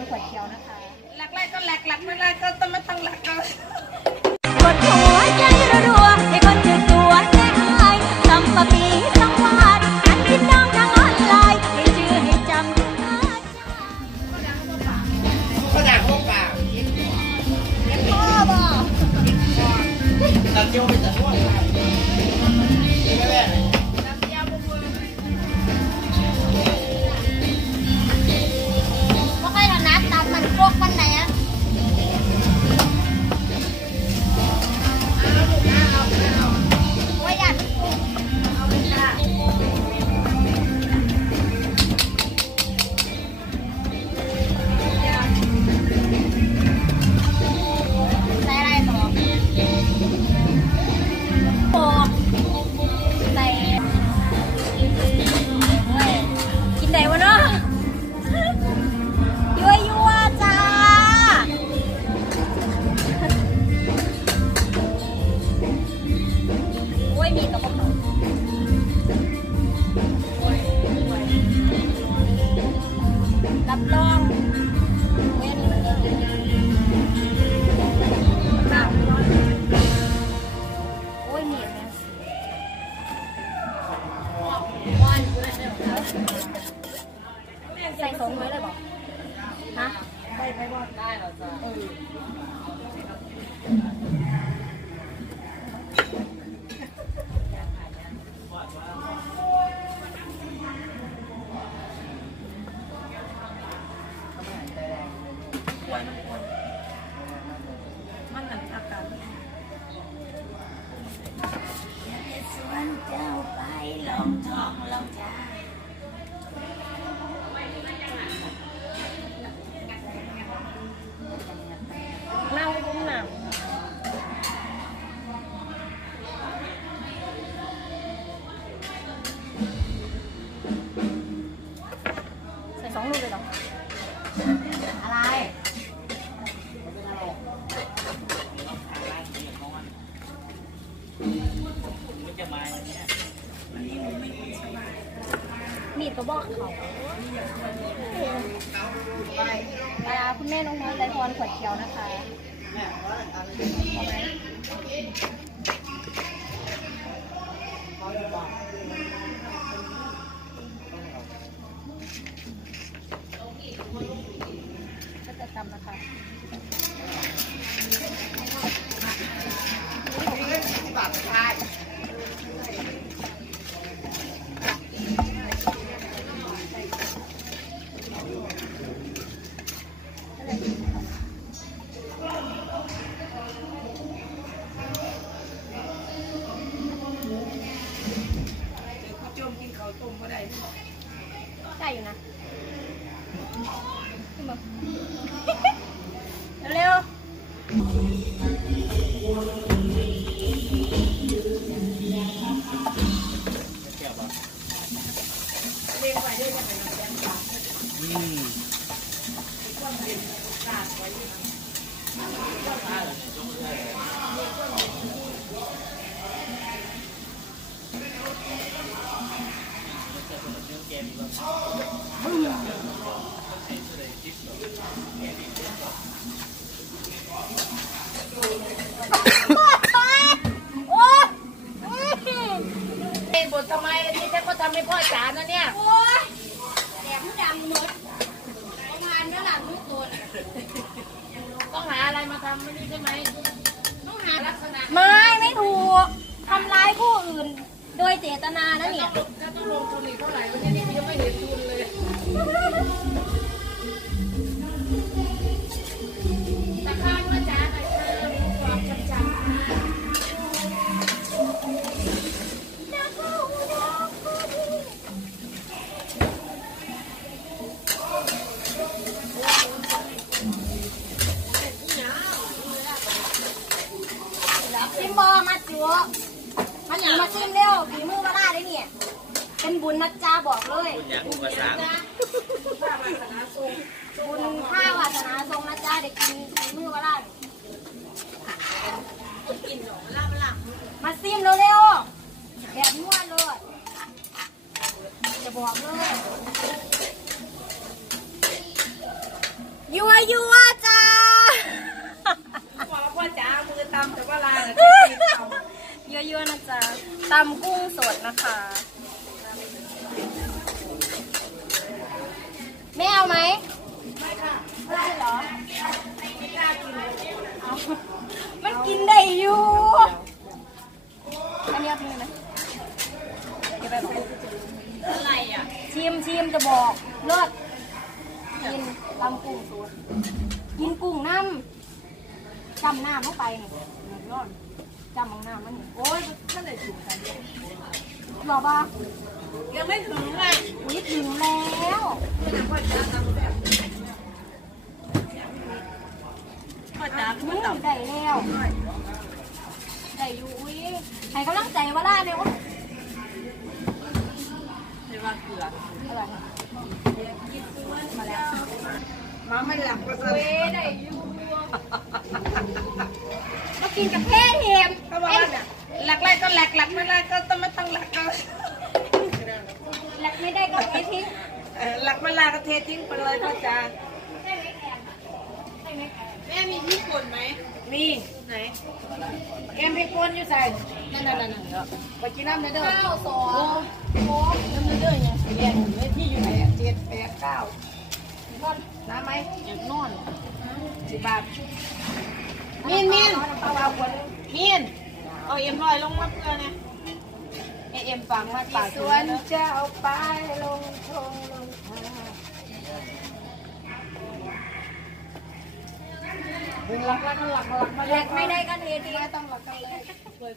รขวดเขียวนะคะรักแรกก็รักรักไม่แรกก็ต้องไม่ต้องรักก็ รับรองเว้นโอ้ยมีแม่ใส่สองไว้เลยบอกฮะได้ไหมว่าได้เราจะเออ ดก็บอกเขาไปไปอาคุณแม่น้องน้อยไรพรขวดเขียวนะคะก็จะจำนะคะ บาทชาย เขาจมกินเขาต้มก็ได้ ได้อยู่นะขึ้นมาเร็วๆเลี้ยง นี่ฉันก็ทำให้พ่อจ๋านะเนี่ย โอ้ยแดงดำหมดประมาณนั้นหลังทุกคนต้องหาอะไรมาทำไม่นี่ใช่ไหมต้องหาลักษณะไม่ไม่ถูกทำร้ายผู้อื่น โดยเจตนานะเนี่ย ถ้าต้องลงทุนอีกเท่าไหร่วันนี้นี่ยังไม่เห็นทุนเลย ฝีมือมาได้เลยเนี่ย เป็นบุญนะจ้าบอกเลยอยากอุปสรรคบุญข้าวาสนาทรงนะจ้าเด็กกินฝีมือมาได้มาซิมเร็วๆแบบนวดเลยจะบอกเลยยัวยัวจ้าบอกแล้วพ่อจ๋ามือตำแต่ว่าลาเนี่ย ยัวยัวนะจ๊ะตำกุ้งสดนะคะแม่เอาไหมไม่ค่ะไม่เหรอเอามันกินได้อยู่อันนี้เอาทิ้งเลยไหมเดี๋ยวไปไปอะไรอะชิมชิมจะบอกเลิศกินตำกุ้งสดกินกุ้งน้ำจำน้ำเข้าไปนี่ร้อน จำของน้ำมันนี่โอ้ยท่านไหนถูกกันรอป่ะยังไม่ถึงเลยอุ้ยถึงแล้วพ่อจ๋าตำแบบพ่อจ๋าอุ้ยได้แล้วได้อยู่อุ้ยให้กำลังใจว่าล่าเร็วเดี๋ยวว่าเกลืออะไรมาไม่หลับก็เว้ยได้อยู่มา กินกับแพ้เทียมก็ว่าเนี่ยหลักไรก็หลักหลักไม่ไรก็ต้องไม่ต้องหลักก็หลักไม่ได้ก็ไม่ทิ้งเออหลักไม่ไรก็เททิ้งไปเลยพ่อจ๋าได้ไหมแอนได้ไหมแอนแม่มีพริกป่นไหม มีไหนแกมพริกป่นอยู่ใส่นั่นนั่นนั่นเนาะไปกินน้ำในเด้อข้าวสองโค้กน้ำในเด้อเนี่ยเรียนเลขที่อยู่ไหนอะเจ็ดแปดเก้าก้อนน้ำไหมอยากนอนสิบบาท มีนมีนเปล่าๆคนมีนเอาเอ็มลอยลงมาเพื่อนะเอ็มฟังมาปากส่วนเจ้าไปลงทงลงทาหลักหลักหลักหลักมาแหลกไม่ได้ก็เทดีต้องหลักกันเลย